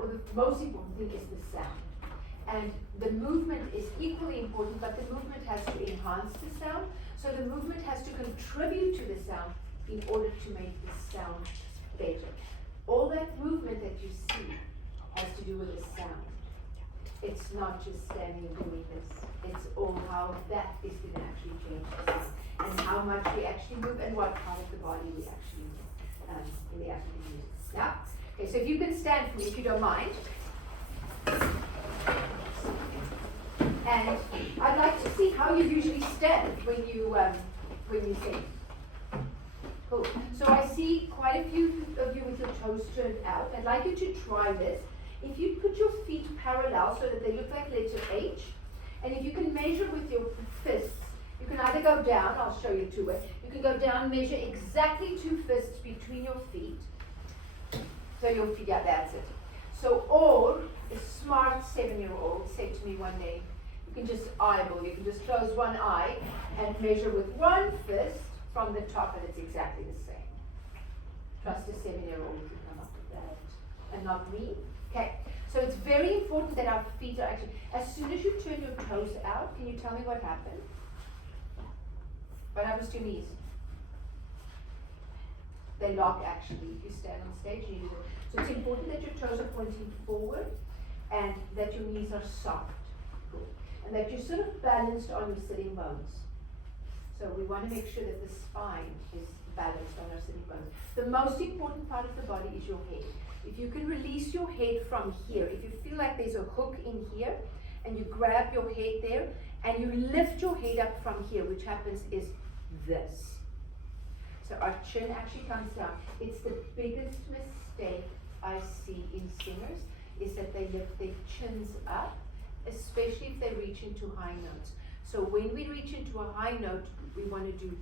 or the most important thing is the sound. And the movement is equally important, but the movement has to enhance the sound. So the movement has to contribute to the sound in order to make the sound better. All that movement that you see has to do with the sound. It's not just standing and doing this. It's all how that is going to actually change the sound, and how much we actually move, and what part of the body we actually move in the African music. Yeah? Okay, so if you can stand for me, if you don't mind. And I'd like to see how you usually stand when you sing. Cool. So I see quite a few of you with your toes turned out. I'd like you to try this. If you put your feet parallel so that they look like letter H, and if you can measure with your fists, you can either go down, I'll show you two ways. You can go down, measure exactly 2 fists between your feet. So your feet, yeah, that's it. So, or a smart 7-year-old said to me one day, you can just eyeball, you can just close one eye and measure with 1 fist from the top, and it's exactly the same. Trust a 7-year-old to come up with that, and not me. Okay, so it's very important that our feet are actually, as soon as you turn your toes out, can you tell me what happened? What happens to your knees? They lock actually if you stand on stage and you do it. So it's important that your toes are pointing forward and that your knees are soft. Cool. And that you're sort of balanced on your sitting bones. So we want to make sure that the spine is balanced on our sitting bones. The most important part of the body is your head. If you can release your head from here, if you feel like there's a hook in here, and you grab your head there, and you lift your head up from here, which happens is this. So our chin actually comes down. It's the biggest mistake I see in singers, is that they lift their chins up, especially if they reach into high notes. So when we reach into a high note, we want to do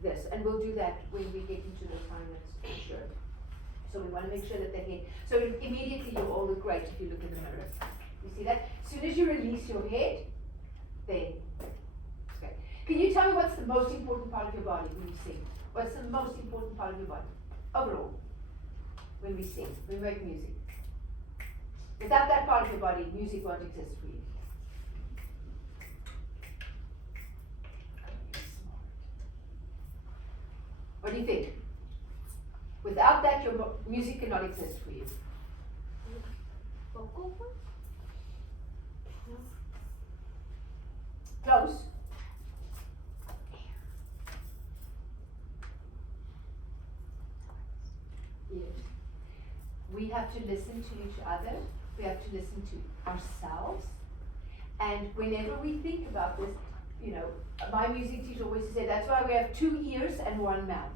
this, and we'll do that when we get into the high notes for sure. So we want to make sure that the head, so immediately you all look great if you look in the mirror. You see that? As soon as you release your head, then, okay. Can you tell me what's the most important part of your body when you sing? What's the most important part of your body, overall, when we sing, when we make music? Without that part of your body, music won't exist for you. What do you think? Without that, your music cannot exist for you. Close. Yes. We have to listen to each other. We have to listen to ourselves. And whenever we think about this, you know, my music teacher always said that's why we have 2 ears and 1 mouth.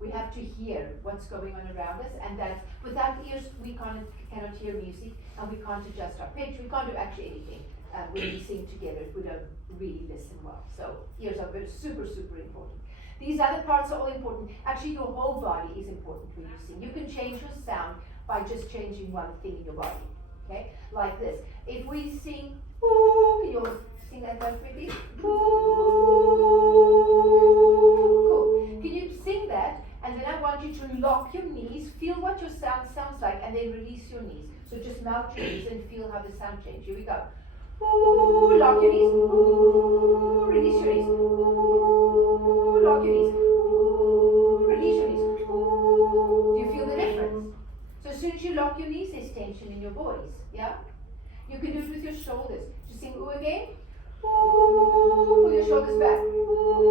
We have to hear what's going on around us, and that without ears we cannot hear music, and we can't adjust our pitch. We can't do actually anything when we sing together if we don't really listen well. So ears are super, super important. These other parts are all important. Actually, your whole body is important when you sing. You can change your sound by just changing one thing in your body. Okay, like this. If we sing, ooh, can you all sing that note with me? Cool. Can you sing that? And then I want you to lock your knees, feel what your sound sounds like, and then release your knees. So just melt your knees and feel how the sound changes. Here we go. Ooh, lock your knees. Ooh, release your knees. Ooh, lock your knees. Ooh, release your knees. Ooh. Do you feel the difference? So as soon as you lock your knees, there's tension in your voice. Yeah? You can do it with your shoulders. Just sing ooh again. Ooh, pull your shoulders back. Ooh,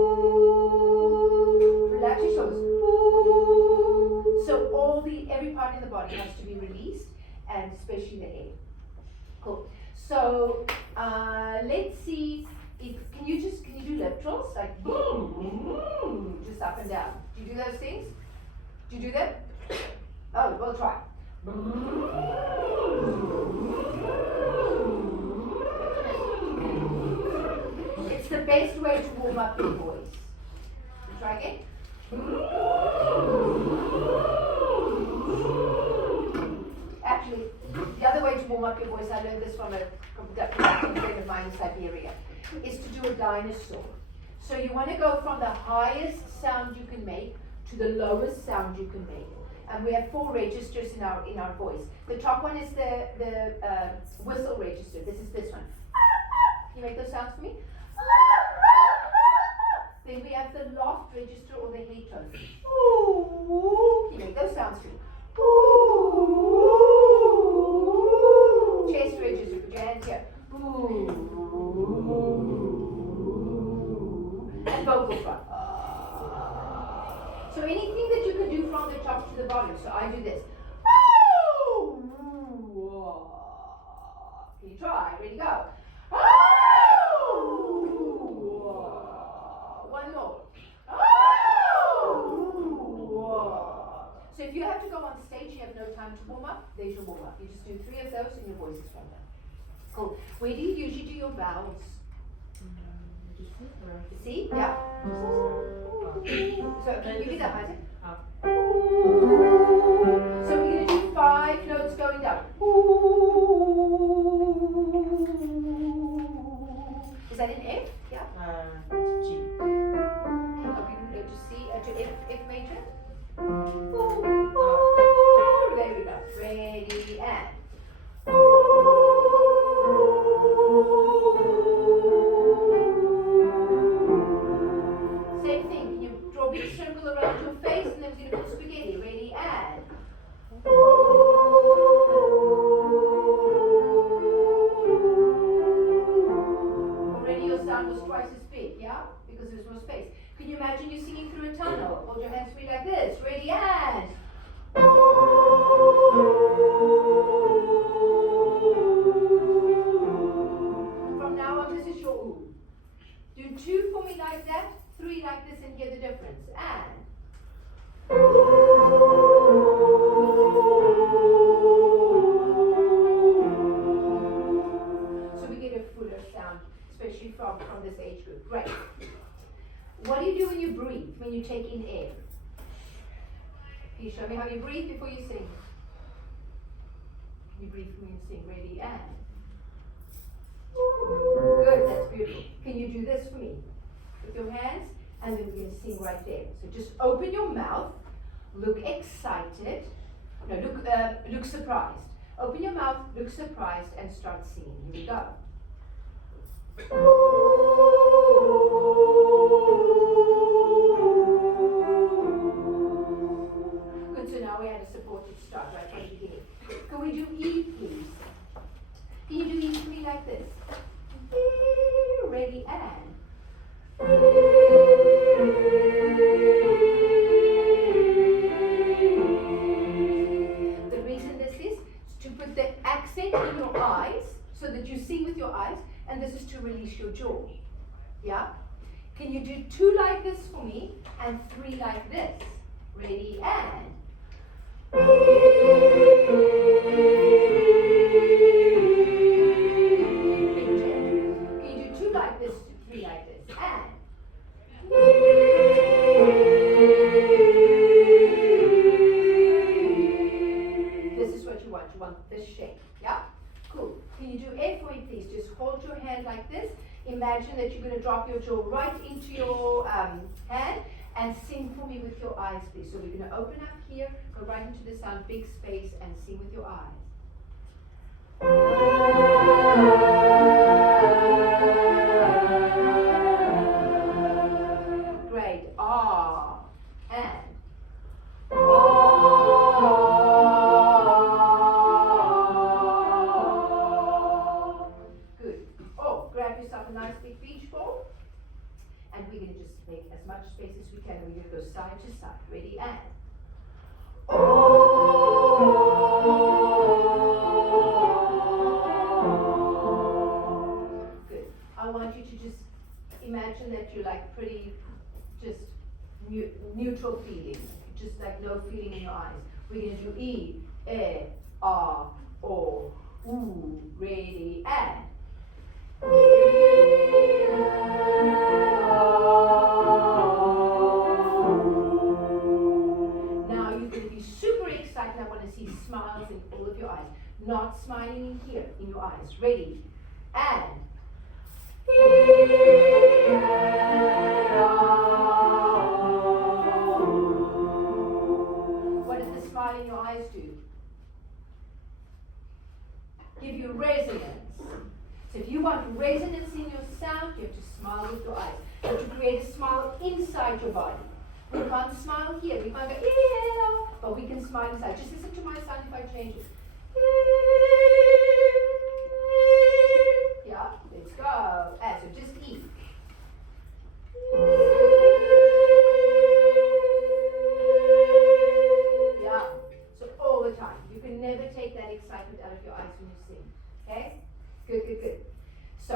relax your shoulders. Ooh. So every part in the body has to be released, and especially the head. Cool. So let's see if can you do lip trills like boom, just up and down. Do you do those things? Do you do them? Oh, we'll try. It's the best way to warm up your voice. Try again. Actually, the other way to warm up your voice, I learned this from a friend of mine in Siberia, is to do a dinosaur. So you want to go from the highest sound you can make to the lowest sound you can make. And we have 4 registers in our voice. The top one is the whistle register. This is this one. Can you make those sounds for me? Then we have the loft register or the head tone. Can you make those sounds for me? Chest register. Put your hands here. And vocal front. So anything that you can do from the top to the bottom. So I do this. Can you try? Ready, go. One more. So if you have to go on stage, you have no time to warm up, there's your warm up. You just do 3 of those and your voice is formed up. Cool. Where do you usually do your vowels? See? Yeah. So can you give me that, Isaac? So we're going to do 5 notes going down. Is that an F? Yeah? G. Okay, we go to C, to F major. There we go. Ready, and. Same thing. You draw a big circle around your face, and then we're going to put spaghetti. Ready, and. Already your sound was twice as big, yeah? Because there's more space. Can you imagine you singing through a tunnel? Hold your hands free like this. Ready, and. From now on, this is your ooh. Do 2 for me like that, 3 like this, and hear the difference. And. So we get a fuller sound, especially from this age group. Great. What do you do when you breathe, when you take in air? Can you show me how you breathe before you sing? You breathe when you sing. Ready, and. Good, that's beautiful. Can you do this for me? With your hands, and then we're going to sing right there. So just open your mouth, look excited. No, look surprised. Open your mouth, look surprised, and start singing. Here we go. Good, so now we had a supported start right from the beginning. Can we do E, please? Can you do E for me like this? E, ready, and. The reason this is to put the accent in your eyes so that you sing with your eyes, and this is to release your jaw. Yeah? Can you do 2 like this for me and 3 like this? Ready, and. Big change. Can you do 2 like this, 3 like this? And. This is what you want. You want this shape. Yeah? Cool. Can you do F for me, please? Just hold your hand like this. Imagine that you're going to drop your jaw right into your hand and sing for me with your eyes, please. So we're going to open up here, go right into the sound, big space, and sing with your eyes. Great. Ah. And. Good. Oh, grab yourself a nice big beach ball. And we're going to just make as much space as we can. We're going to go side to side. Ready, and. Good. I want you to just imagine that you're like pretty, just neutral feeling. Just like no feeling in your eyes. We're going to do E, R, O, U. Ready, and. Now you're going to be super excited. I want to see smiles in all of your eyes. Not smiling in here, in your eyes. Ready? And. What is the smile want resonance in your sound, you have to smile with your eyes. You have to create a smile inside your body. We can't smile here. We can't go, yeah, but we can smile inside. Just listen to my sound if I change it. Yeah, let's go. So just E. Yeah, so all the time. You can never take that excitement out of your eyes when you sing. Okay? Good, good, good. So,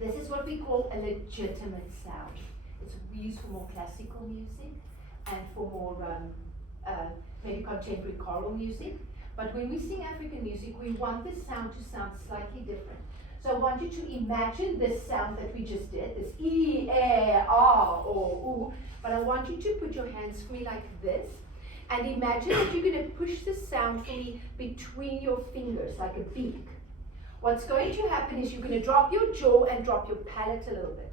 this is what we call a legitimate sound. It's used for more classical music and for more maybe contemporary choral music. But when we sing African music, we want the sound to sound slightly different. So I want you to imagine this sound that we just did, this E, R, or U, but I want you to put your hands free like this, and imagine that you're going to push the sound for me between your fingers, like a beak. What's going to happen is you're going to drop your jaw and drop your palate a little bit.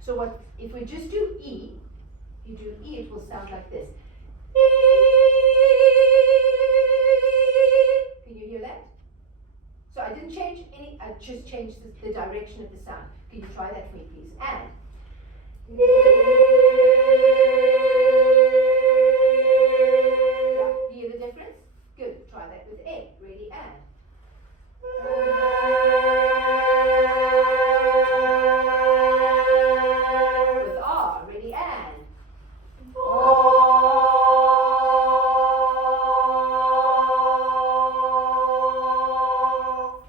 So what if we just do E, you do E, it will sound like this. Can you hear that? So I didn't change any, I just changed the direction of the sound. Can you try that for me, please? And yeah, do you hear the difference? Good. Try that with A. Ready? And with R. Ready? And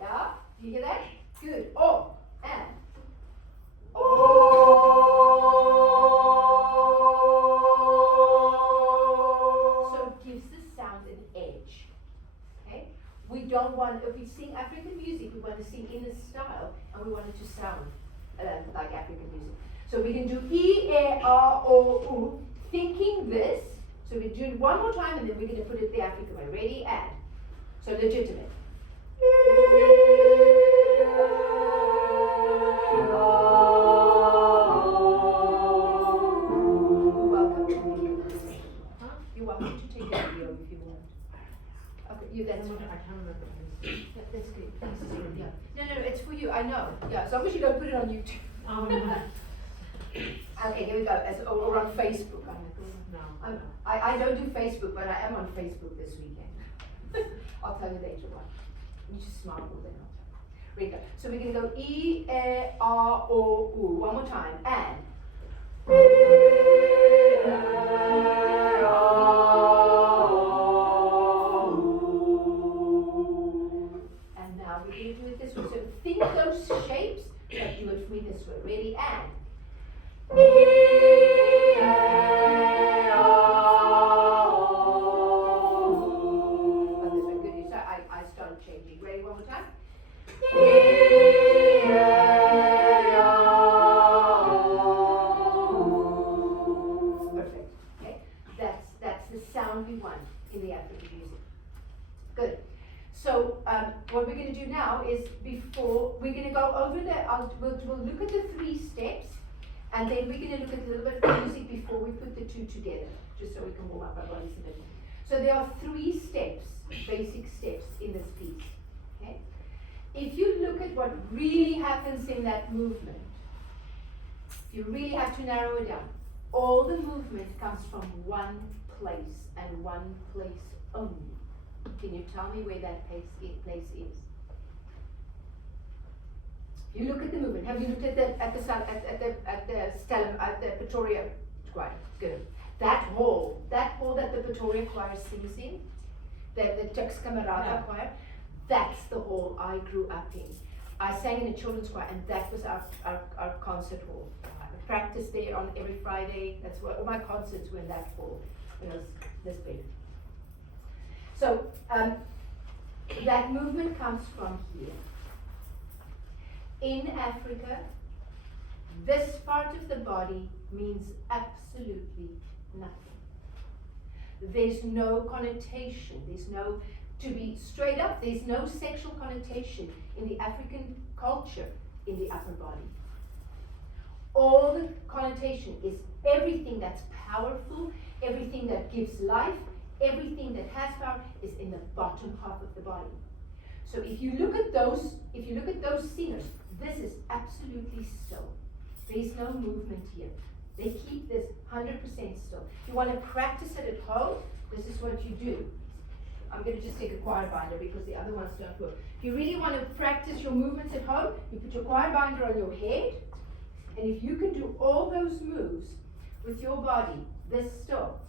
yeah, do you hear that? Good. O. And so it gives the sound an edge. Okay? We don't want, if we sing African music, we want to sing in this style, and we want it to sound like African music. So we can do E, A, R, O, U, thinking this. So we do it one more time, and then we're going to put it the African way. Ready? And so legitimate. You're welcome to take a video if you want. Okay, that's what I can't remember. Yeah, that's good. Yeah. No, it's for you. I know. Yeah, as long as you don't put it on YouTube. Okay, here we go. Or on Facebook. I don't do Facebook, but I am on Facebook this weekend. I'll tell you later on. You just smile all day. Here we go. So we're going to go E, A, R, O, U. One more time. And. And now we're going to do it this way. So think those shapes, but do it for me this way. Ready? And. I started changing. Ready? One more time. Perfect. Okay. That's the sound we want in the African music. Good. So what we're going to do now is before we're going to go over we'll look at the 3 steps, and then we're going to look at a little bit of music before we put the 2 together, just so we can warm up our bodies a bit. So there are 3 steps, basic steps in this piece. Okay? If you look at what really happens in that movement, you really have to narrow it down. All the movement comes from one place and one place only. Can you tell me where that place is? You look at the movement. Have you looked at the Pretoria Choir? Good. That hall that the Pretoria Choir sings in, the Tux Camerata Choir, that's the hall I grew up in. I sang in a children's choir, and that was our concert hall. I practiced there on every Friday. That's where all my concerts were in that hall when I was this big. So that movement comes from here. In Africa, this part of the body means absolutely nothing. There's no connotation, to be straight up, there's no sexual connotation in the African culture in the upper body. All the connotation is everything that's powerful, everything that gives life, everything that has power is in the bottom half of the body. So if you look at those singers, this is absolutely still. There's no movement here. They keep this 100% still. If you want to practice it at home, this is what you do. I'm going to just take a choir binder because the other ones don't work. If you really want to practice your movements at home, you put your choir binder on your head, and if you can do all those moves with your body this still,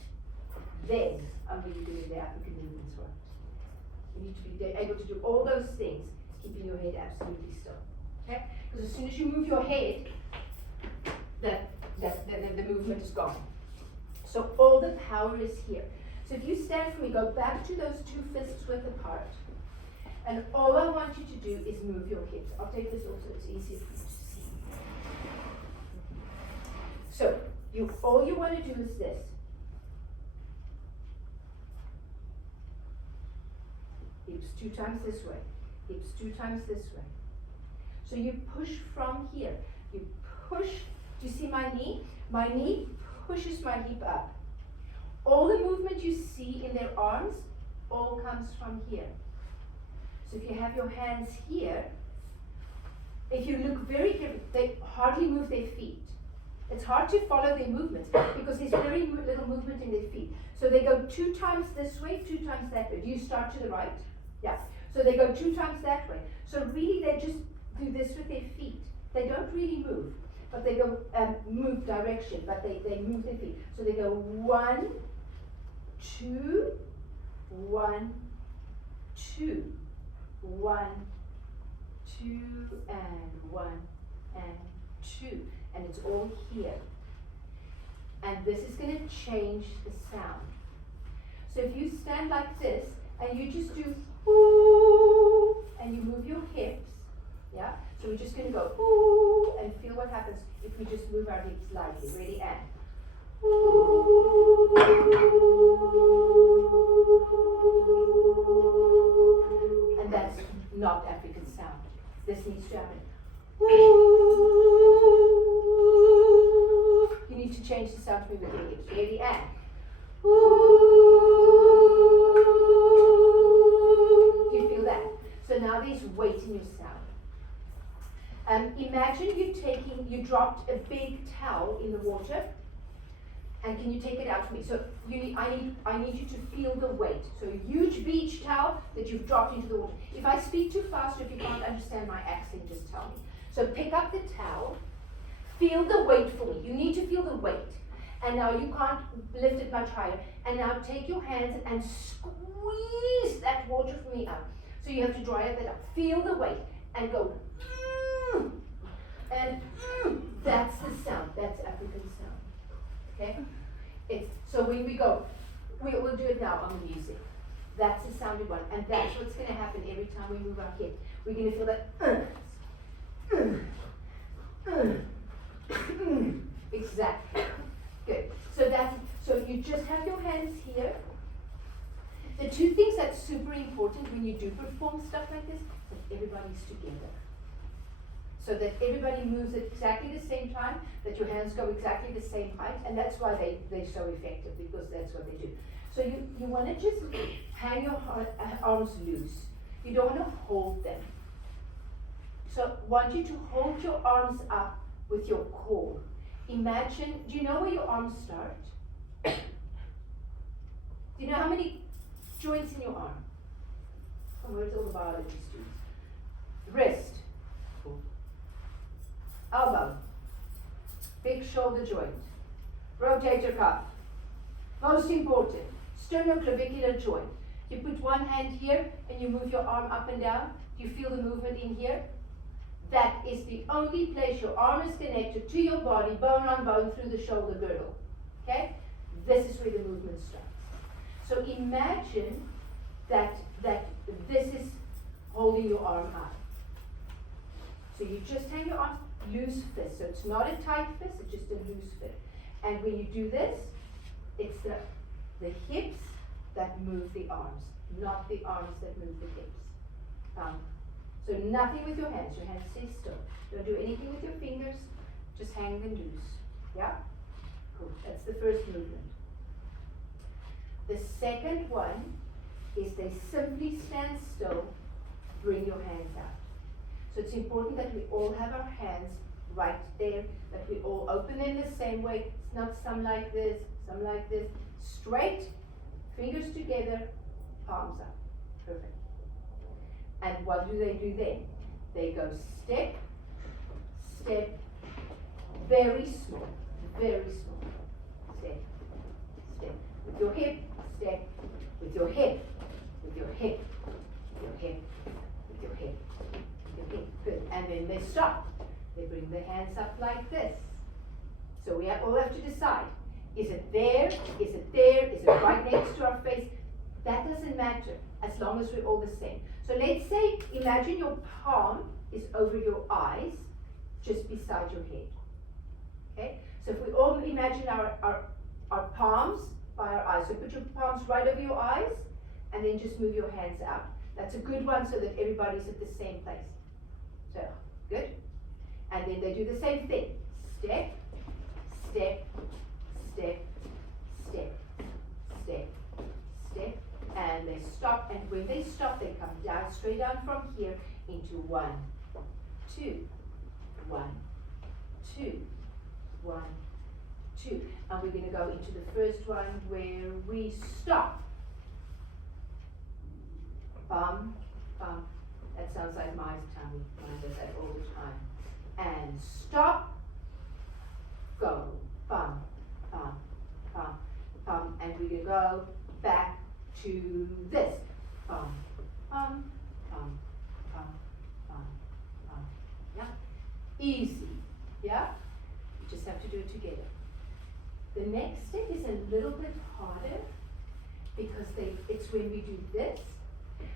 then I'm really doing the African movements right. You need to be able to do all those things, keeping your head absolutely still. Okay? Because as soon as you move your head, the movement is gone. So all the power is here. So if you stand for me, go back to those two fists width apart. And all I want you to do is move your hips. I'll take this also, it's easier for you to see. So all you want to do is this. Hips 2 times this way. Hips 2 times this way. So you push from here. You push. Do you see my knee? My knee pushes my hip up. All the movement you see in their arms all comes from here. So if you have your hands here, if you look very carefully, they hardly move their feet. It's hard to follow their movements because there's very little movement in their feet. So they go 2 times this way, 2 times that way. Do you start to the right? Yeah. So they go 2 times that way. So really they just do this with their feet. They don't really move, but they go move direction, but they move their feet. So they go 1, 2, 1, 2, 1, 2, and 1, and 2. And it's all here. And this is going to change the sound. So if you stand like this, and you just do ooh, and you move your hips, yeah? So we're just going to go ooh, and feel what happens if we just move our hips lightly. Ready, and ooh. And that's not African sound. This needs to happen. Ooh. You need to change the sound to move with your hips. Ready, and ooh. Do you feel that? So now there's weight in your sound. Imagine you dropped a big towel in the water, and can you take it out for me? So I need you to feel the weight. So a huge beach towel that you've dropped into the water. If I speak too fast or if you can't understand my accent, just tell me. So pick up the towel, feel the weight for me. You need to feel the weight. And now you can't lift it much higher. And now take your hands and squeeze that water for me up. So you have to dry that up. Feel the weight and go. And that's the sound. That's African sound. Okay? So when we go, we'll do it now on the music. That's the sound we want. And that's what's going to happen every time we move our head. We're going to feel that. Exactly. Good. So you just have your hands here. The 2 things that's super important when you do perform stuff like this, that everybody's together. So that everybody moves at exactly the same time, that your hands go exactly the same height, and that's why they're so effective, because that's what they do. So you want to just hang your arms loose. You don't want to hold them. So I want you to hold your arms up with your core. Imagine, do you know where your arms start? Do you know how many joints in your arm? Oh, where's all the biology students? Wrist. Elbow. Big shoulder joint. Rotator cuff. Most important, sternoclavicular joint. You put one hand here and you move your arm up and down. Do you feel the movement in here? That is the only place your arm is connected to your body, bone on bone, through the shoulder girdle. Okay? This is where the movement starts. So imagine that this is holding your arm up. So you just hang your arms, loose fist. So it's not a tight fist, it's just a loose fist. And when you do this, it's the hips that move the arms, not the arms that move the hips. So nothing with your hands stay still. Don't do anything with your fingers, just hang them loose. Yeah? Cool, that's the first movement. The second one is they simply stand still bring your hands out. So it's important that we all have our hands right there, that we all open in the same way. It's not some like this, straight, fingers together, palms up. Perfect. And what do they do then? They go step, step, very small, step, step. With your hip, step, with your hip, with your hip, with your hip, with your hip, with your hip. Good. And then they stop. They bring their hands up like this. So we all have to decide. Is it there? Is it there? Is it right next to our face? That doesn't matter as long as we're all the same. So let's say, imagine your palm is over your eyes, just beside your head. Okay? So if we all imagine our palms by our eyes. So put your palms right over your eyes and then just move your hands out. That's a good one so that everybody's at the same place. So, good. And then they do the same thing. Step, step, step, step, step, step. And they stop. And when they stop, they come down, straight down from here into 1, 2, 1, 2, 1, 2. And we're going to go into the first one where we stop. Bum, bum. That sounds like my tummy. Mine does that all the time. And stop, go, bum, bum, bum, bum. And we're going to go back to this. Bum, bum, bum, bum, bum, bum. Yeah? Easy. Yeah? You just have to do it together. The next step is a little bit harder because it's when we do this,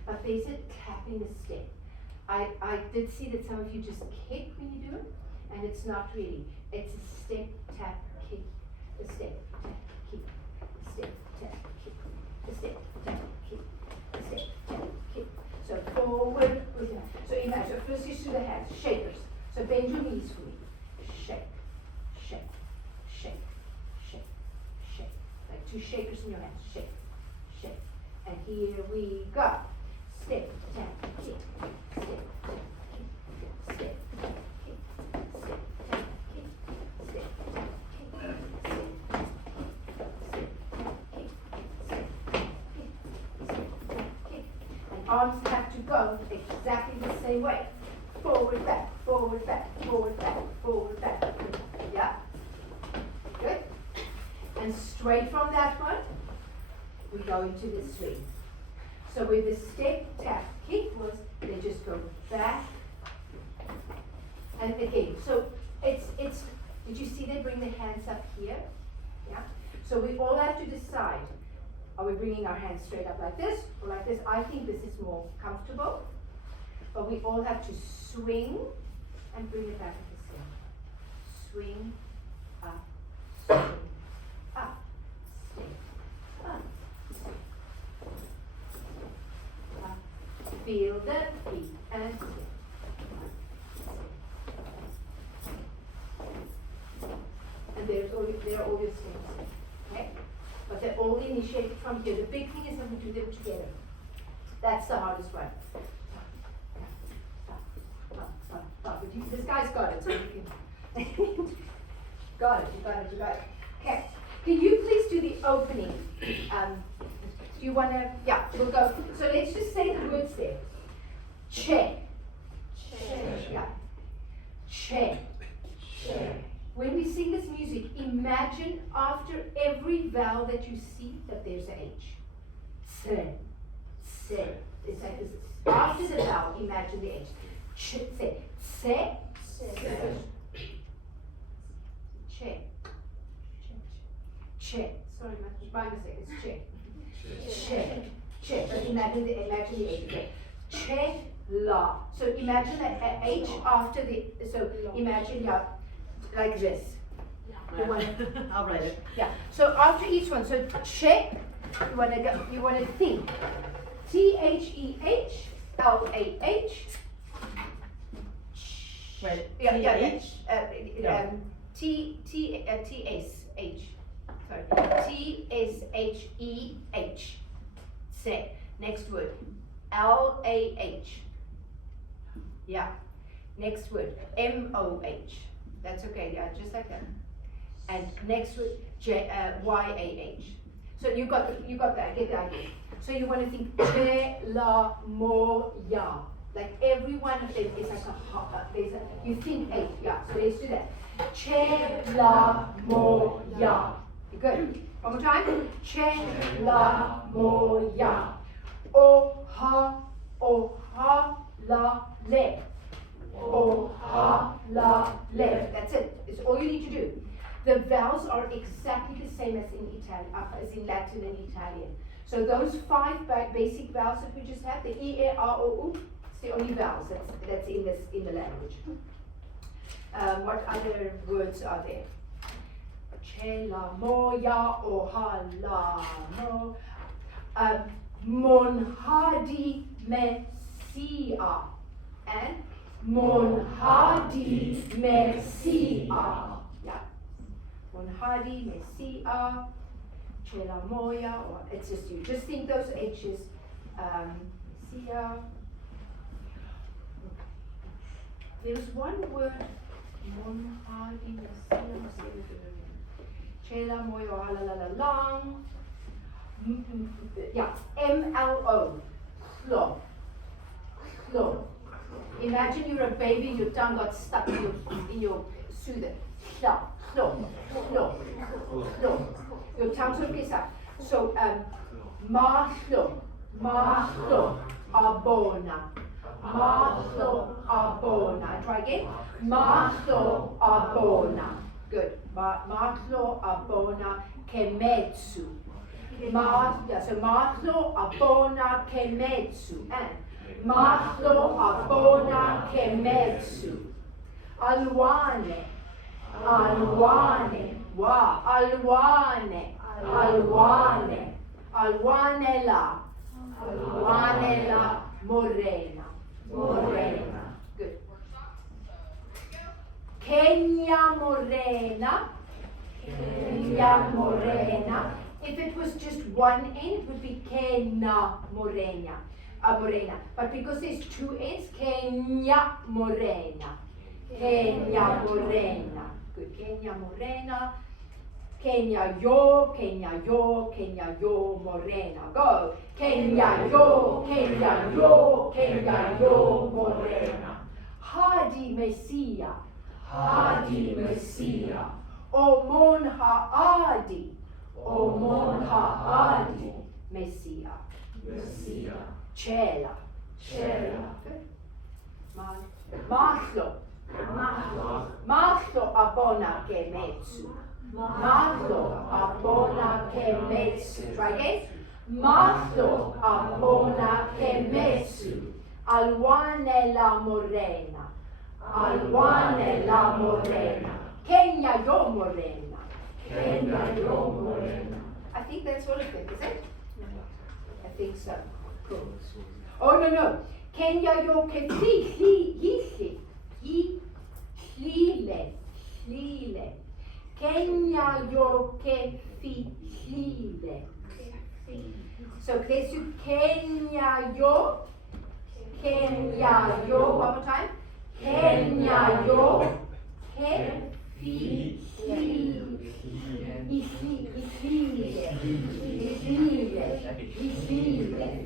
but there's a tap in the step. I did see that some of you just kick when you do it, and it's not really. It's a step, tap, kick, a step, tap, kick, a step, tap, kick, a step, tap, kick, a step, tap, kick. So forward with your hands. So imagine, first you do the hands, shakers. So bend your knees for me. Shake, shake, shake, shake, shake. Like 2 shakers in your hands. Shake, shake. And here we go. Step, tap, kick. Step, tap, kick. Step, tap, kick. Step, tap, kick. Step, tap, kick. Step, tap, kick. Step, tap, kick. Step, tap, kick. And arms have to go exactly the same way. Forward, back, forward, back, forward, back, forward, back. Yeah? Good? And straight from that one, we go into the swing. So where the step, tap, kick was, they just go back and again. So it's did you see they bring the hands up here? Yeah? So we all have to decide, are we bringing our hands straight up like this or like this? I think this is more comfortable. But we all have to swing and bring it back at the same. Swing, up, step, up, step, up, step, up. Feel the beat and step. And they're all your steps. Okay? But they're all initiated from here. The big thing is that we do them together. That's the hardest one. This guy's got it, so you can. Got it. Okay. Can you please do the opening? Do you want to? Yeah, we'll go. So let's just say the words there. Che. Yeah. Che. When we sing this music, imagine after every vowel that you see that there's an H. Se. It's like this. After the vowel, imagine the H. Ch, se. Se. Che. Sorry, my mistake. It's che. But imagine the H again. Che, la. So imagine that H after the. So imagine like this. I'll write it. Yeah. So after each one, so che. You want to think. THEH, LAH. Right. Yeah. TSH. Sorry. TSHEH. Se. Next word. LAH. Yeah. Next word, M-O-H. That's okay, yeah, just like that. And next word, Y-A-H. So you got that, get the idea. So you want to think Tshela, Moya. Like every one of them is like you think 8, yeah. So let's do that. Tshela, Moya. Good. One more time. Tshela, Moya. O-ha, la, le. O-ha-la-le. That's it. It's all you need to do. The vowels are exactly the same as in Latin and Italian. So those 5 basic vowels that we just had, the E, E, A, O, U, it's the only vowels that's in the language. What other words are there? Tshela, Moya, O-ha-la, mo. Monhadi, Mesia. And Monhadi Mesia. Yeah. Monhadi Mesia. Tshela Moya. Or it's just you. Just think those H's. Mesia. There's one word. Monhadi Mesia. Tshela Moya. La la la lang. Yeah. M-L-O. Flo. Flo. Imagine you're a baby and your tongue got stuck in your soother. Flo, flo, flo, flo. Your tongue sort of gets up. So, mahlo, abona. Mahlo, abona. Try again. Mahlo, abona. Good. Mahlo, abona, kemetsu. So, mahlo, abona, kemetsu. And Mahlo, abona, kemetsu. Alwane, wa, alwanela, morena. Good. Kenya morena. If it was just one N, it would be Kenya morena. But because there's 2 N's, Kenya morena. Good. Kenya morena. Kenya yo morena. Go. Kenya yo morena. Hadi Mesia. Omon haadi. Mesia. Tshela. Mahlo abona kemetsu. Try again. Mahlo abona kemetsu. Alwanela morena. Kenya yo morena. I think that's all of it, is it? I think so. Cool. Oh no. Kenya yo hlile. Kenya yo hlile. So let's do Kenya yo. One more time. Kenya yo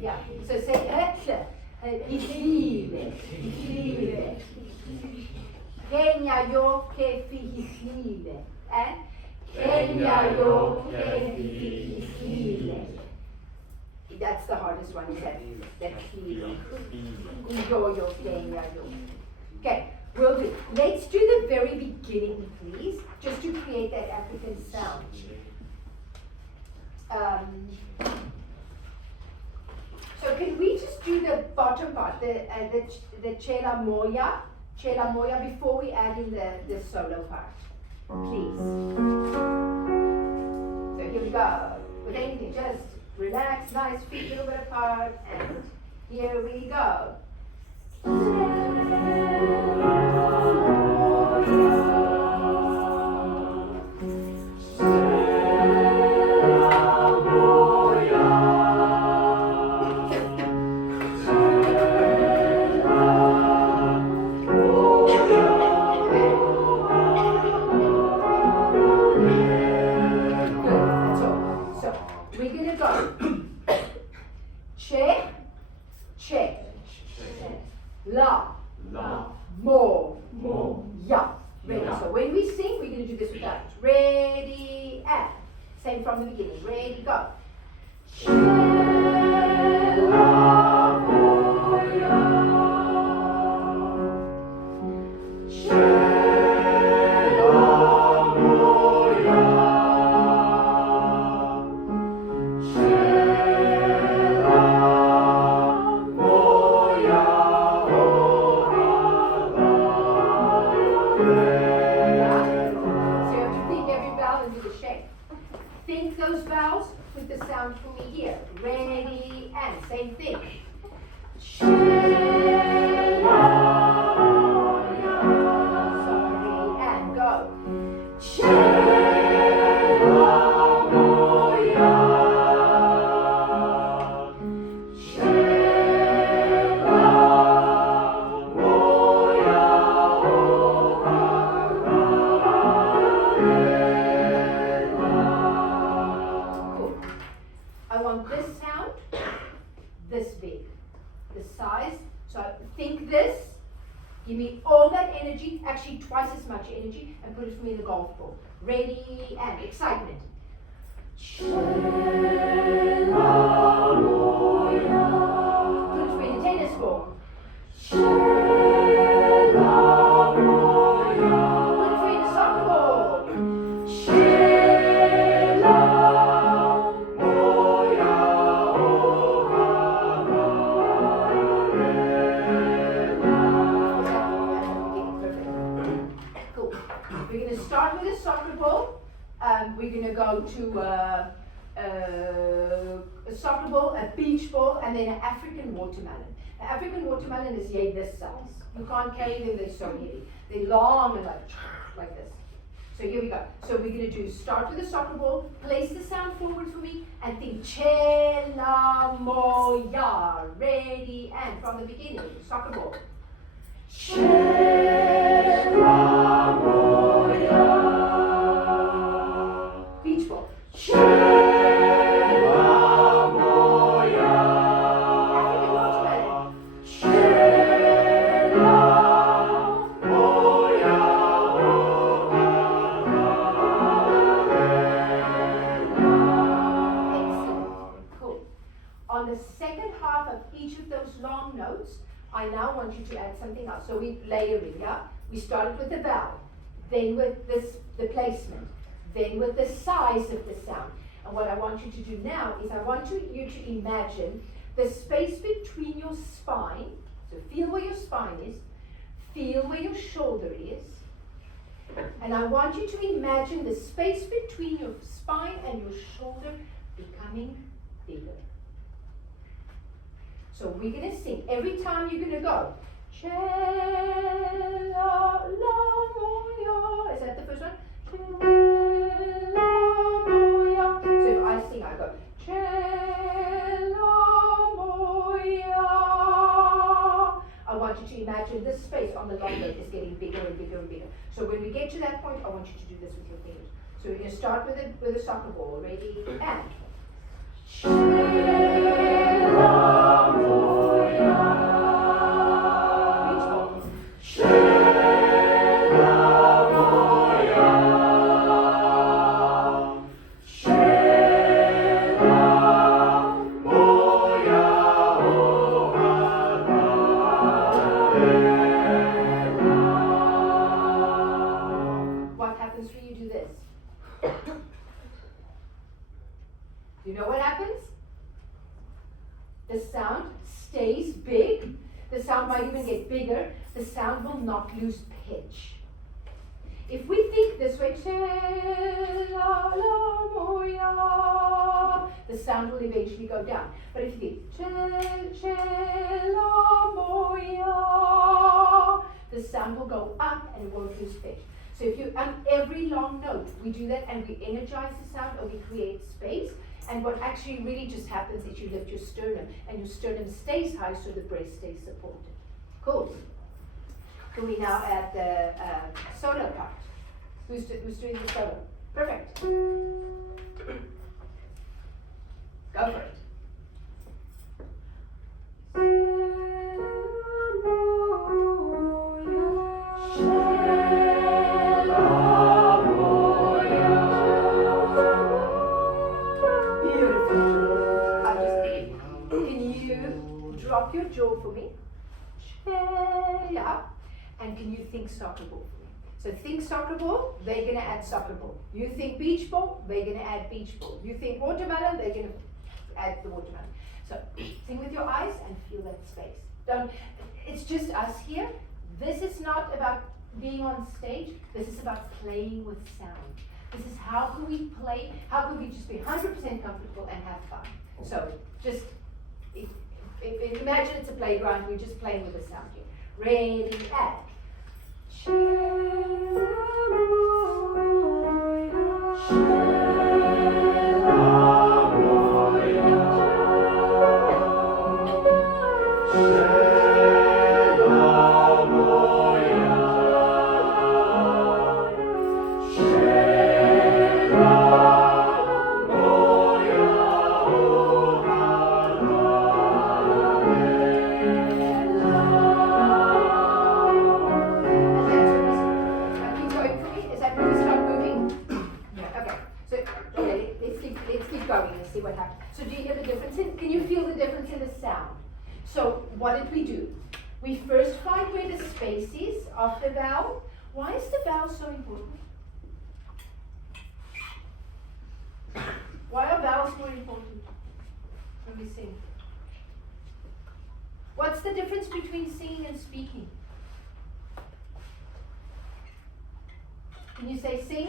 Yeah. So say Kenya yo kefihlile. And Kenya yo kefihlile. That's the hardest one, is that Kenya yo. Okay, we'll do. Let's do the very beginning, please, just to create that African sound. So can we just do the bottom part, the Tshela Moya before we add in the solo part, please. So here we go. With anything, just relax, nice feet a little bit apart, and here we go. go. Che, che. La, mo, ya. Ready. So when we sing, we're going to do this without it. Ready, and. Same from the beginning. Ready, go. Think those vowels with the sound for me here. Ready, and same thing. Sorry, and go. I want this sound, this big, the size. So think this, give me all that energy, actually twice as much energy, and put it for me in the golf ball. Ready, and excitement. Put it for me in the tennis ball. Put it for me in the soccer ball. We're going to start with a soccer ball. We're going to go to a soccer ball, a beach ball, and then an African watermelon. An African watermelon is this size. You can't carry them, they're so heavy. They're long and like this. So here we go. So we're going to do start with a soccer ball, place the sound forward for me, and think Tshela, Moya. Ready, and from the beginning, soccer ball. Beach ball. African watermelon. Excellent. Cool. On the second half of each of those long notes, I now want you to add something else. So we layering, yeah? We started with the vowel, then with the placement, then with the size of the sound. And what I want you to do now is I want you to imagine the space between your spine. So feel where your spine is, feel where your shoulder is. And I want you to imagine the space between your spine and your shoulder becoming bigger. So we're going to sing. Every time you're going to go. Tshela, la, moya. Is that the first one? Tshela, moya. So if I sing, I go. Tshela, moya. I want you to imagine this space on the long note is getting bigger and bigger and bigger. So when we get to that point, I want you to do this with your fingers. So we're going to start with a soccer ball. Ready? And. What happens when you do this? You know what happens? The sound stays big. The sound might even get bigger. The sound will not lose pitch. If we think this way, Tshela, la, moya, the sound will eventually go down. But if you think Tshela, moya, the sound will go up and it won't lose pitch. So if you, on every long note, we do that and we energize the sound or we create space. And what actually really just happens is you lift your sternum and your sternum stays high so the breast stays supported. Cool. Can we now add the solo part? Who's doing the solo? Perfect. Go. Can you drop your jaw for me? Tshela. And can you think soccer ball for me? So think soccer ball, they're going to add soccer ball. You think beach ball, they're going to add beach ball. You think watermelon, they're going to add the watermelon. So think with your eyes and feel that space. Don't. It's just us here. This is not about being on stage. This is about playing with sound. This is how can we play, how can we just be 100% comfortable and have fun. So just imagine it's a playground, we're just playing with the sound here. Ready, and. So what did we do? We first find where the space is of the vowel. Why is the vowel so important? Why are vowels more important when we sing? What's the difference between singing and speaking? Can you say sing?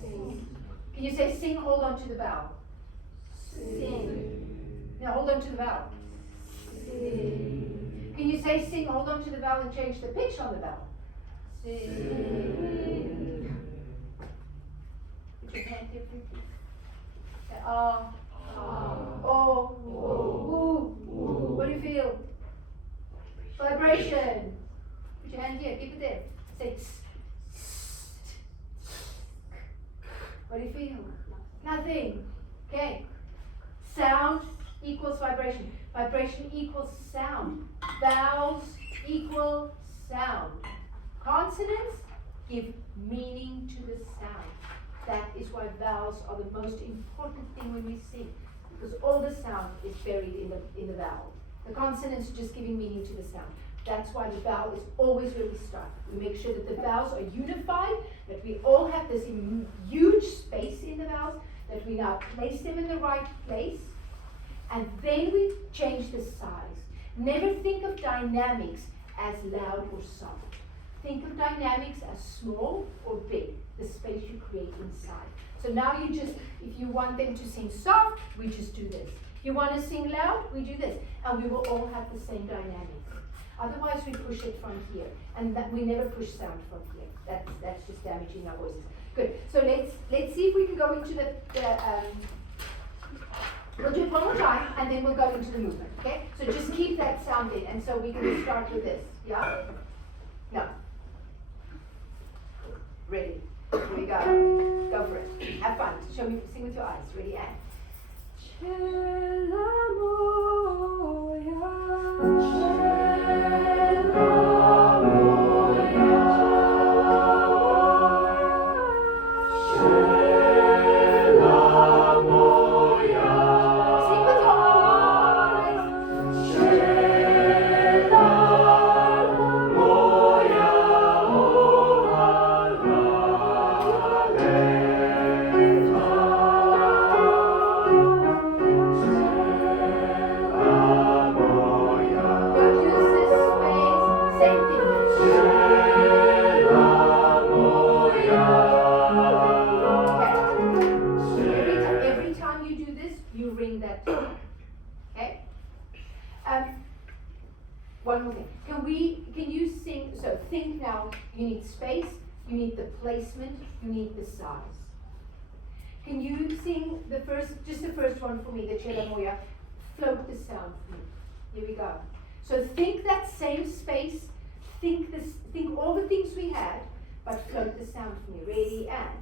Sing. Can you say sing, hold on to the vowel? Sing. Now hold on to the vowel. Sing. Can you say sing, hold on to the vowel and change the pitch on the vowel? Sing. Put your hand here, please. Say ah. Oh. Ooh. What do you feel? Vibration. Put your hand here, keep it there. Say tss. What do you feel? Nothing. Okay. Sound equals vibration. Vibration equals sound. Vowels equal sound. Consonants give meaning to the sound. That is why vowels are the most important thing when we sing, because all the sound is buried in the vowel. The consonants just giving meaning to the sound. That's why the vowel is always where we start. We make sure that the vowels are unified, that we all have this huge space in the vowels, that we now place them in the right place, and then we change the size. Never think of dynamics as loud or soft. Think of dynamics as small or big, the space you create inside. So now you just, if you want them to sing soft, we just do this. If you want to sing loud, we do this. And we will all have the same dynamics. Otherwise, we push it from here, and that we never push sound from here. That's just damaging our voices. Good. So let's see if we can go into the we'll do it one more time, and then we'll go into the movement. Okay. So just keep that sound in, and so we can start with this. Yeah. No. Ready. Here we go. Go for it. Have fun. Show me. Sing with your eyes. Ready and. Tshela Moya. One more thing. Can you sing, so think now, you need space, you need the placement, you need the size. Can you sing the first one for me, the Tshela Moya? Float the sound for me. Here we go. So think that same space, think all the things we had, but float the sound for me. Ready and.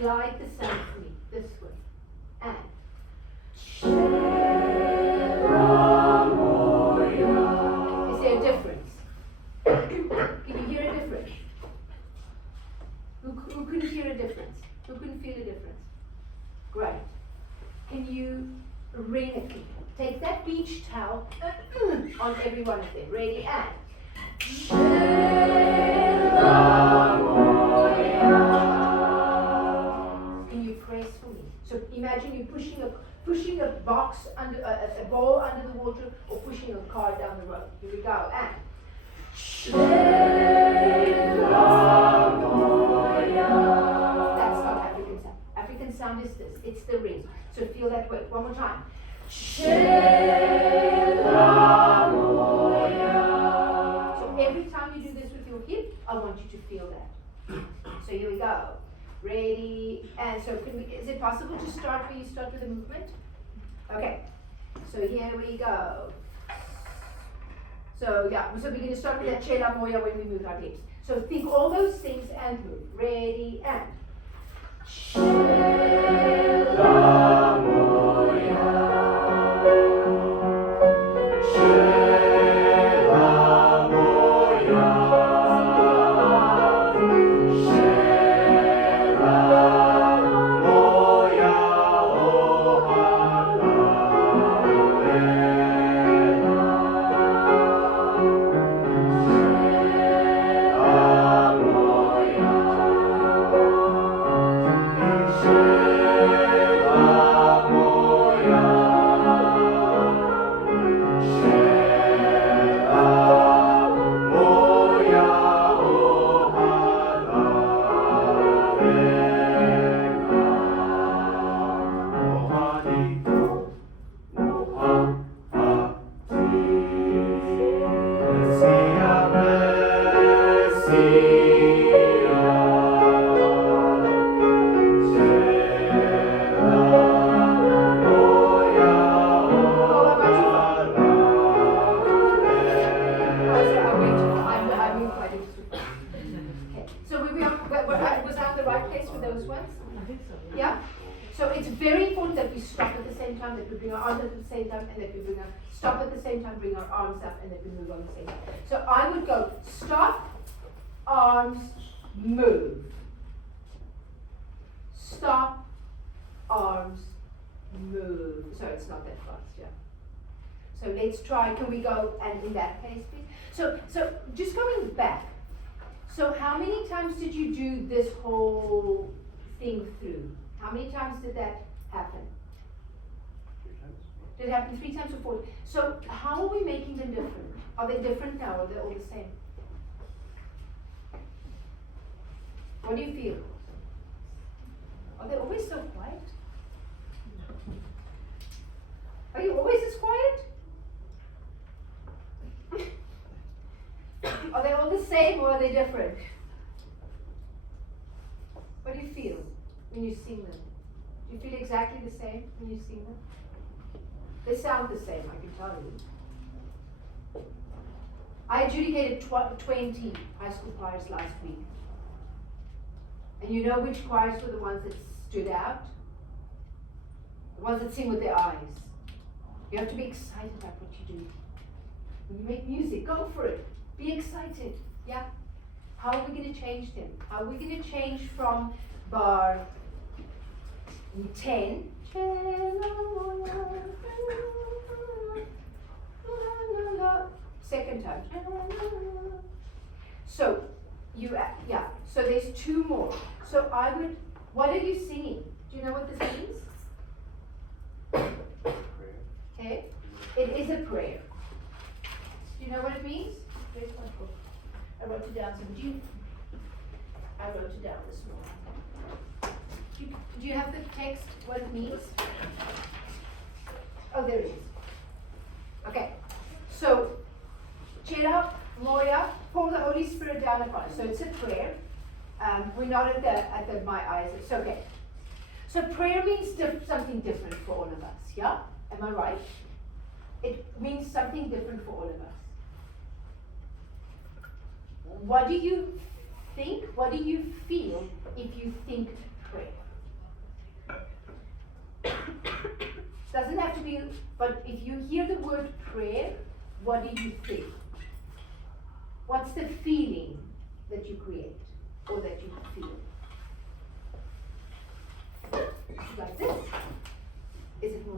Glide the sound for me, this way. And. Is there a difference? Can you hear a difference? hear a difference? Who can feel a difference? Great. Can you ring it? Take that beach towel on every one of them. Ready and. Can you press for me? So imagine you pushing a box under a ball under the water, or pushing a car down the road. Here we go. And. That's not African sound. African sound is this. It's the ring. So feel that way. One more time. So every time you do this with your hip, I want you to feel that. So here we go. Ready, and so is it possible to start where you start with the movement? Okay, so here we go. So yeah, so we're going to start with that Tshela Moya when we move our hips. So think all those things and move. Ready, and. Tshela Moya. Stop at the same time, bring our arms up, and then we move on the same time. So I would go stop, arms, move. Stop, arms, move. So it's not that fast, yeah. So let's try, can we go, and in that case, please? So just going back. So how many times did you do this whole thing through? How many times did that happen? Did it happen 3 times or 4? So how are we making them different? Are they different now, or are they all the same? What do you feel? Are they always so quiet? Are you always as quiet? Are they all the same, or are they different? What do you feel when you sing them? Do you feel exactly the same when you sing them? They sound the same, I can tell you. I adjudicated 20 high school choirs last week. And you know which choirs were the ones that stood out? The ones that sing with their eyes. You have to be excited about what you do. When you make music, go for it. Be excited. Yeah? How are we going to change them? How are we going to change from bar 10? Second time. So so there's 2 more. So what are you singing? Do you know what this means? Okay, it is a prayer. Do you know what it means? Where's my book? I wrote it down. I wrote it down this morning. Do you have the text, what it means? Oh, there it is. Okay, so Tshela Moya, pour the Holy Spirit down upon us. So it's a prayer. We're not at the my eyes. It's okay. So prayer means something different for all of us. Yeah, am I right? It means something different for all of us. What do you think? What do you feel if you think prayer? Doesn't have to be, but if you hear the word prayer, what do you think? What's the feeling that you create or that you feel?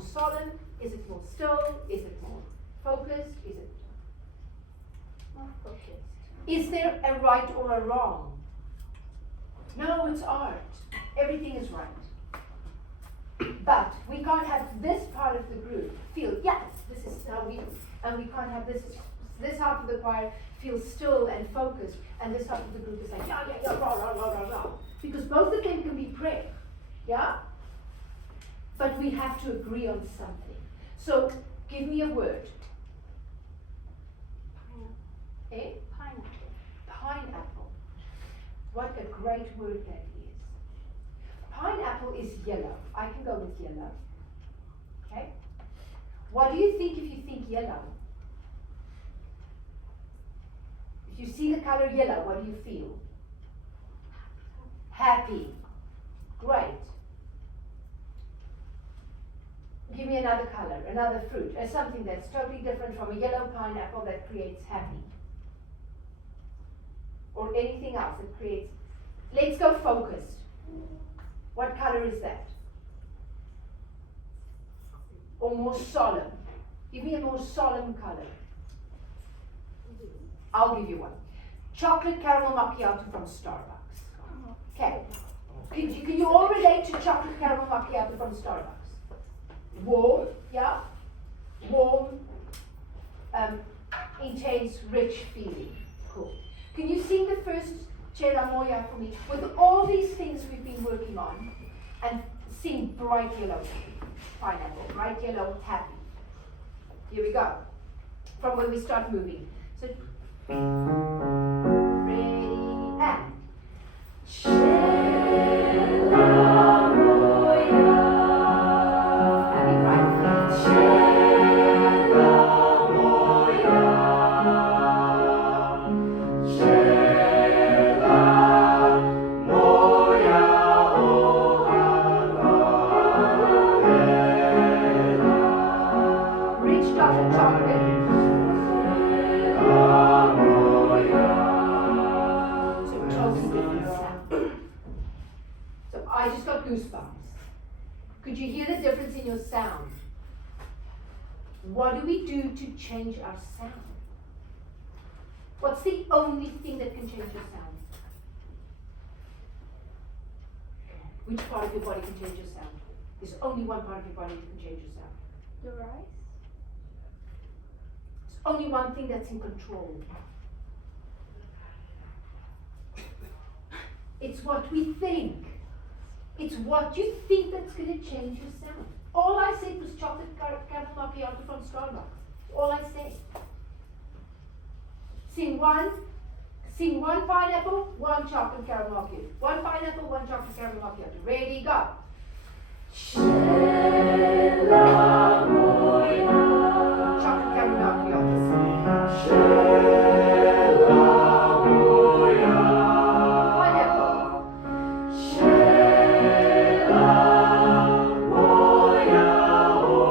solemn? Is it more still? Is it more focused? Is it More focused. Is there a right or a wrong? No, it's art. Everything is right. But we can't have this part of the group feel, yes, this is how we, and we can't have this half of the choir feel still and focused, and this half of the group is like, yeah, rah, rah, rah, rah, rah. Because both of them can be prayer, yeah? But we have to agree on something. So, give me a word. Eh? Pineapple. Pineapple. What a great word that is. Pineapple is yellow. I can go with yellow. Okay? What do you think if you think yellow? If you see the color yellow, what do you feel? Happy. Great. Give me another color, another fruit, or something that's totally different from a yellow pineapple that creates happy. Or anything else that creates. Let's go focused. What color is that? Or more solemn? Give me a more solemn color. I'll give you one. Chocolate caramel macchiato from Starbucks. Okay. Can you all relate to chocolate caramel macchiato from Starbucks? Warm, yeah? Warm, intense, rich feeling. Cool. Can you sing the first Tshela Moya for me? With all these things we've been working on, and sing bright yellow pineapple, bright yellow happy. Here we go. From when we start moving. So, ready, and. Tshela Moya. Happy, right? Tshela Moya. Tshela Moya, rich chocolate chocolate. So totally different sound. So I just got goosebumps. Could you hear the difference in your sound? What do we do to change our sound? What's the only thing that can change your sound? Which part of your body can change your sound? There's only one part of your body that can change your sound. Your eyes? There's only one thing that's in control. It's what we think. It's what you think that's going to change your sound. All I said was chocolate caramel macchiato from Starbucks. All I said. Sing one pineapple, one chocolate caramel macchiato. One pineapple, one chocolate caramel macchiato. Ready, go. Tshela Moya. Chocolate caramel macchiato. Tshela Moya. Pineapple. Tshela Moya.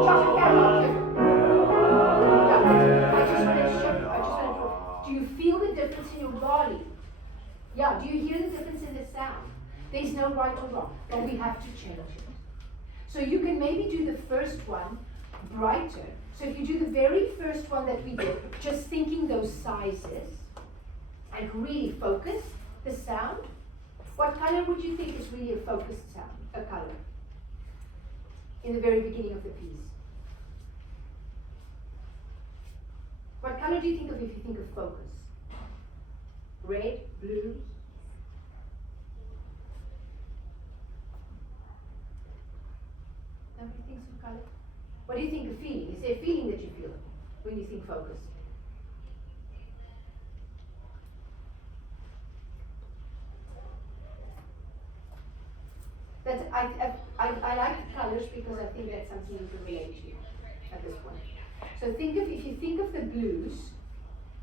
Chocolate caramel macchiato. I just want to show you. Do you feel the difference in your body? Yeah, do you hear the difference in the sound? There's no right or wrong, but we have to change it. So you can maybe do the first one brighter. So if you do the very first one that we did, just thinking those sizes, and really focus the sound, what color would you think is really a focused sound, a color? In the very beginning of the piece. What color do you think of if you think of focus? Red, blue? Nobody thinks of color? What do you think of feeling? Is there a feeling that you feel when you think focus? That's, I like colors because I think that's something you can relate to at this point. So if you think of the blues,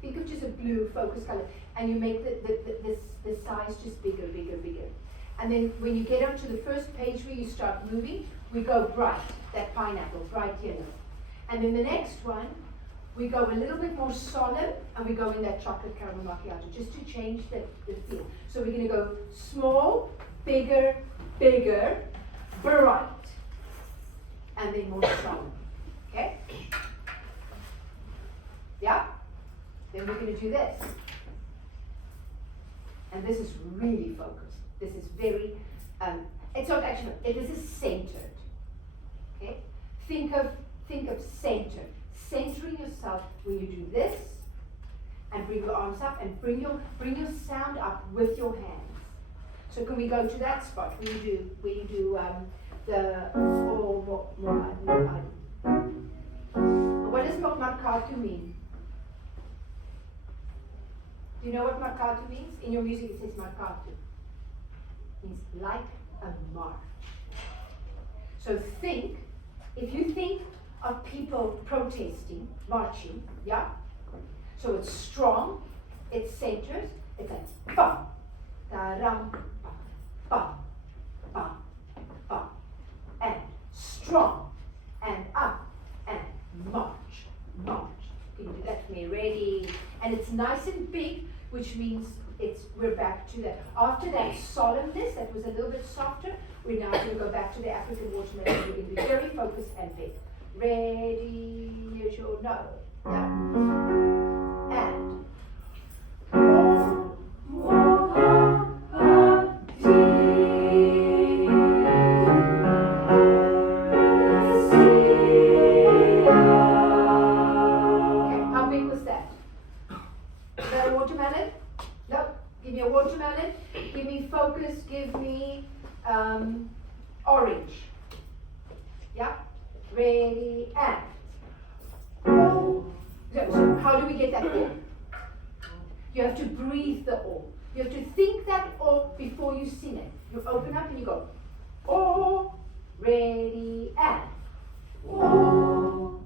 think of just a blue focus color, and you make the size just bigger, bigger, bigger. And then when you get onto the first page where you start moving, we go bright, that pineapple, bright yellow. And then the next one, we go a little bit more solemn, and we go in that chocolate caramel macchiato, just to change the feel. So we're going to go small, bigger, bigger, bright. and then more strong. Okay? Yeah? Then we're going to do this. And this is really focused. This is very, it's not actually, this is centered. Okay? Think of centered. Centering yourself when you do this, and bring your arms up, and bring your sound up with your hands. So can we go to that spot where you do the what does markatu mean? Do you know what markatu means? In your music it says markatu. It means like a march. So think, if you think of people protesting, marching, yeah? So it's strong, it's centered, it's like bum, ta-ram, bum, bum, bum, and strong, and up, and march, march. Can you do that for me? Ready? And it's nice and big, which means we're back to that. After that solemnness, that was a little bit softer, we're now going to go back to the African watermelon. We're going to be very focused and big. Ready? Here's your no. Yeah? And how big was that? Is that a watermelon? Nope. Give me a watermelon. Give me focus. Give me orange. Yeah? Ready, and. So how do we get that O? You have to breathe the O. You have to think that O before you sing it. You open up and you go, O, ready, and. O,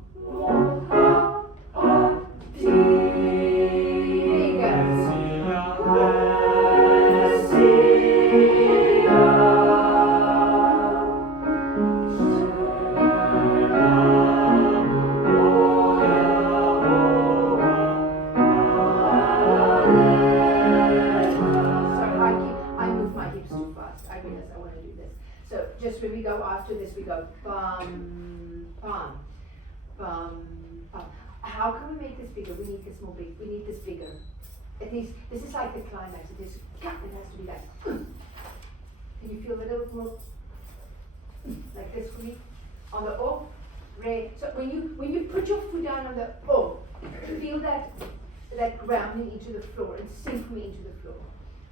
just when we go after this, we go bum, bum, bum, bum. How can we make this bigger? We need this more big. We need this bigger. At least this is like the climax. It is. It has to be like. Can you feel a little more like this for me on the O? Red. So when you put your foot down on the O, feel that grounding into the floor and sink me into the floor.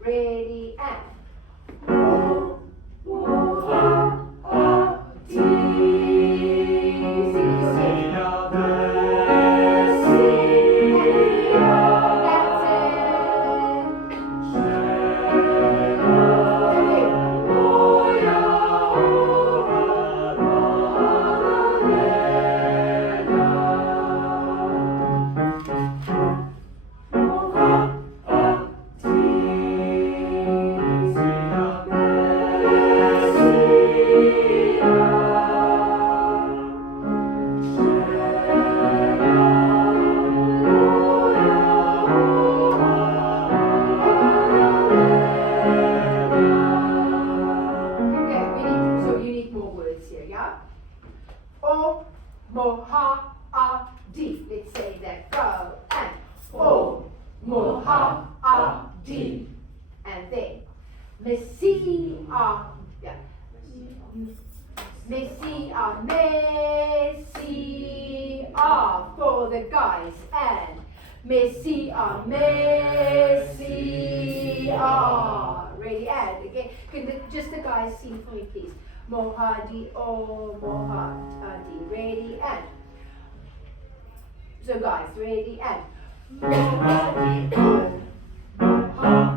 Ready, and. O. For the guys, and Messiah. Ready, and again. Can just the guys sing for me, please? Mohadi, oh Mohadi. Ready, and. So guys, ready, and. Mohadi, oh Mohadi.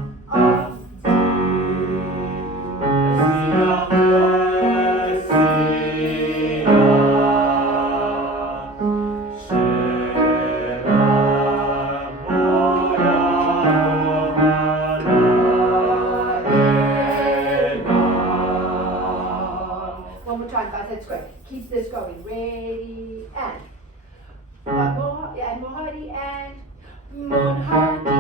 That's great. Keep this going. Ready, and. And Mohadi, and Mohadi.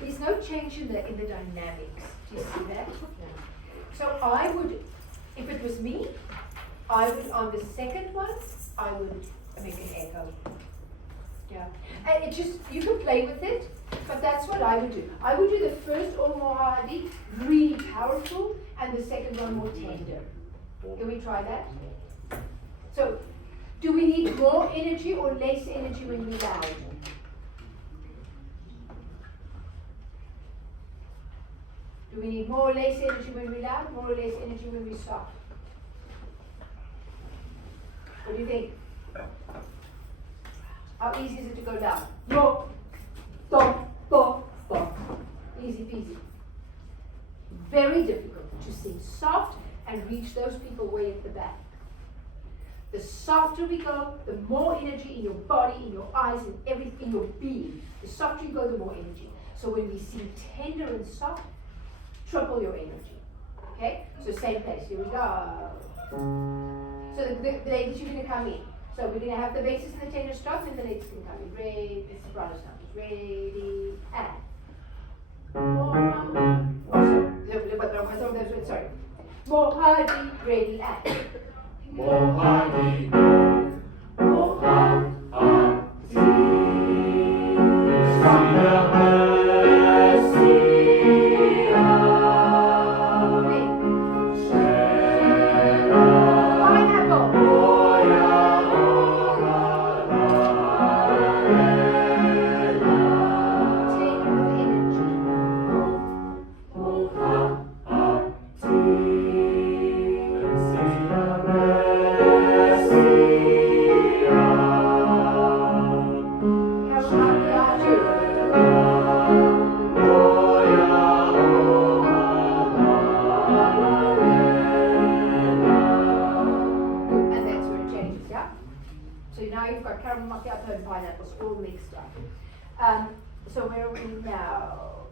there's no change in the dynamics. Do you see that? So I would, if it was me, I would on the second one, I would make an echo. Yeah, and it just, you can play with it, but that's what I would do. I would do the first or more hardy, really powerful, and the second one more tender. Can we try that? So, do we need more energy or less energy when we're loud? Do we need more or less energy when we're loud, more or less energy when we're soft? What do you think? How easy is it to go down? No. Stop, stop, stop. Easy peasy. Very difficult to sing soft and reach those people way at the back. The softer we go, the more energy in your body, in your eyes, in everything, in your being. The softer you go, the more energy. So when we sing tender and soft, triple your energy. Okay? So same place. Here we go. So the ladies, you're going to come in. So we're going to have the basses and the tenor stop, and the ladies can come in. Ready, the soprano stop. Ready, and. Sorry. More hardy, ready, and. More hardy, more hardy. So where are we now?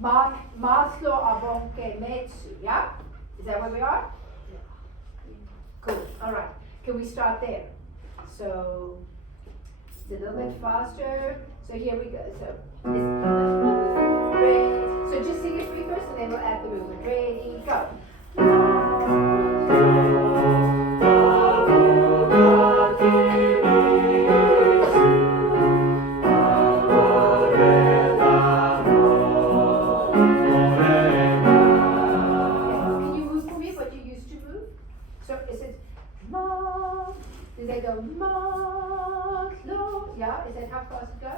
Maslo abonke metsu, yeah? Is that where we are? Cool, alright. Can we start there? So, it's a little bit faster. So here we go. So just sing it for me first and then we'll add the movement. Ready, go. Did they go Maslo? Yeah, is that how fast it goes?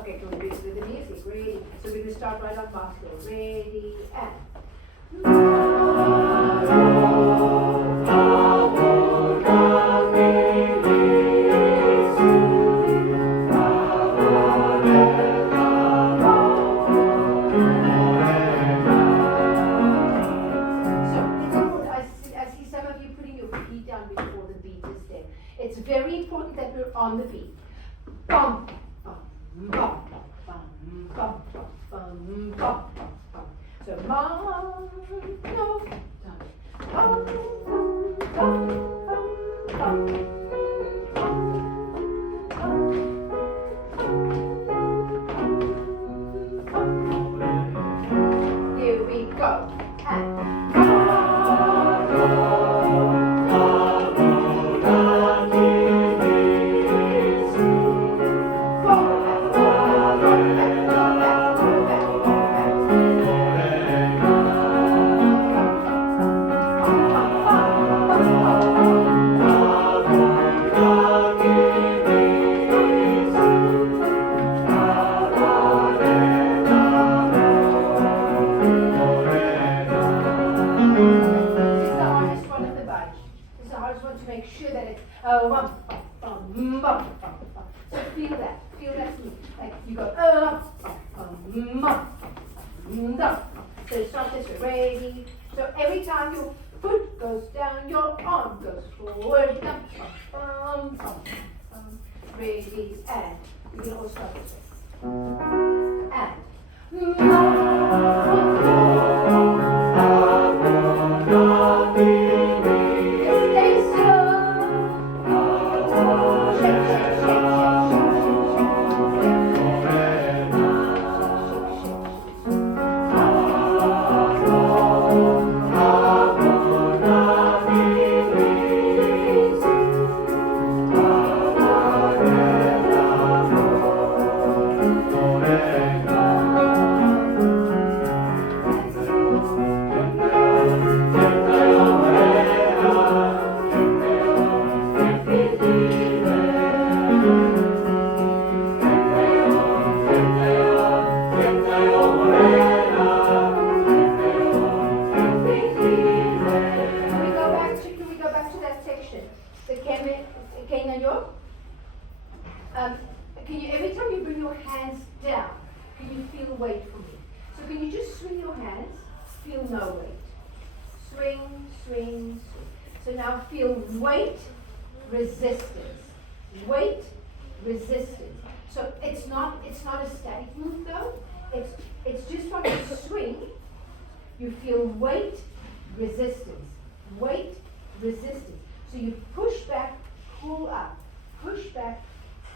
Okay, can we do it with the music? Ready? So we're going to start right on Maslo. Ready, and. It's very important that we're on the beat. Bum, bum, bum, bum, bum, bum, bum, bum, bum. So mom, no, bum, bum, bum, bum. Here we go. And so feel that smooth. Like you go so start this way, ready. So every time you foot goes down, your arm goes forward. Bum, bum, bum, bum. Ready, and we can all start with this. Stay slow. Shake, shake, shake, Can we go back to that section? Can you, every time you bring your hands down, can you feel weight for me? So can you just swing your hands, feel no weight. Swing, swing, swing. So now feel weight, resistance. Weight, resistance. So it's not a static move though. It's just when you swing, you feel weight, resistance. Weight, resistance. So you push back, pull up. Push back,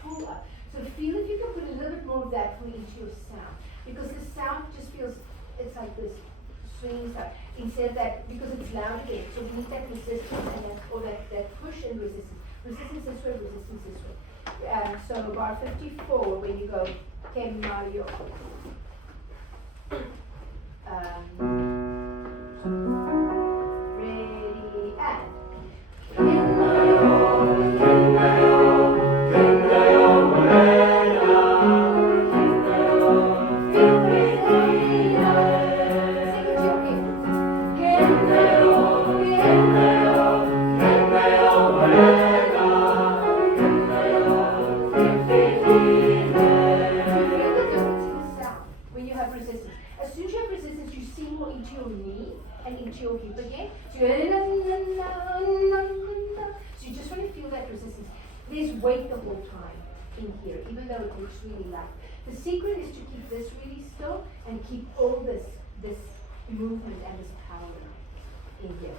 pull up. So feel if you can put a little bit more of that into your sound. Because the sound just feels, it's like this swinging sound. Instead of that, because it's loud again. So we need that resistance and that push and resistance. Resistance this way, resistance this way. So bar 54, when you go, Kemayo. Ready, and. Your hip again. So you just want to feel that resistance. There's weight the whole time in here, even though it looks really light. The secret is to keep this really still and keep all this movement and this power in here.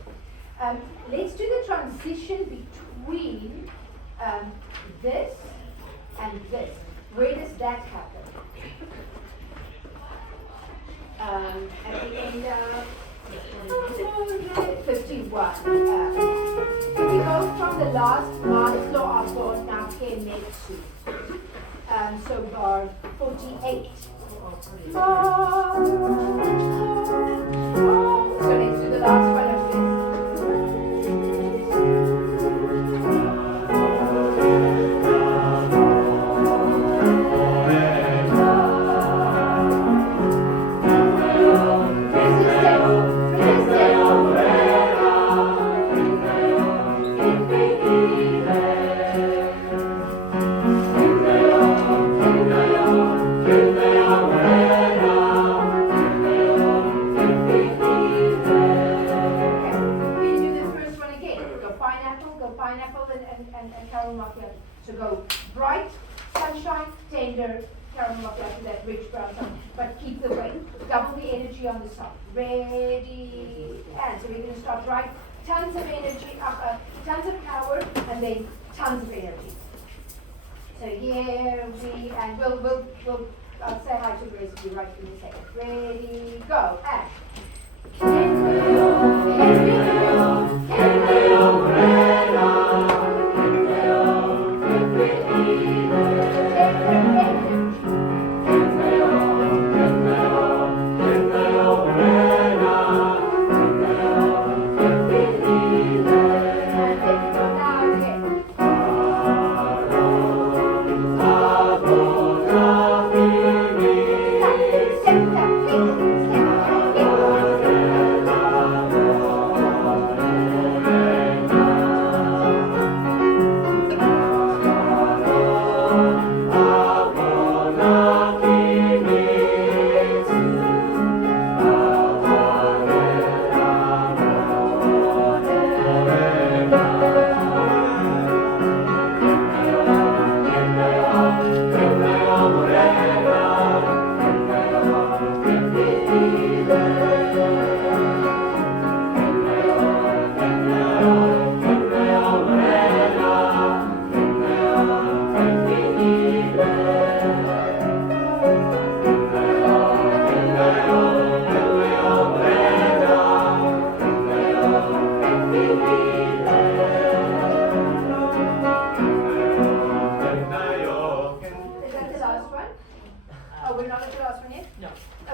Let's do the transition between this and this. Where does that happen? At the end of 51. We go from the last Maslow upward now Kenetsu. So bar 48. So let's do the last one of this. So go bright, sunshine, tender, caramel macchiato, that rich brown stuff, but keep the weight. Double the energy on the side. Ready, and so we're going to start right. Tons of energy, tons of power, and then tons of energy. So here we, and we'll I'll say hi to the rest of you right in a second. Ready, go, and.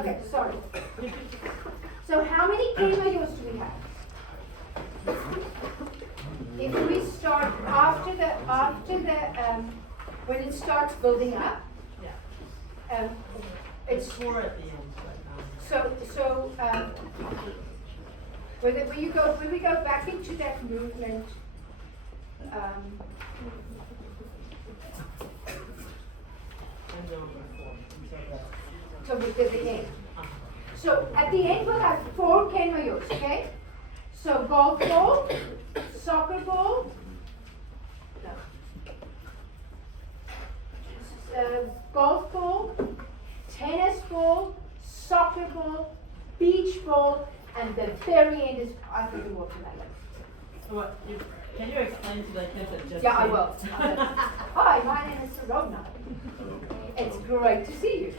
Okay, sorry. So how many K-mayors do we have? If we start after the, when it starts building up, Yeah. it's, It's 4 at the end right when we go back into that movement, now. And over 4. so we did the end. So at the end we'll have 4 K-mayors, okay? So golf ball, soccer ball, golf ball, tennis ball, soccer ball, beach ball, and the very end is, I think, the watermelon. So what, can you explain to the kids that just Yeah, I came? will. Hi, my name is Sarona. It's great to see you.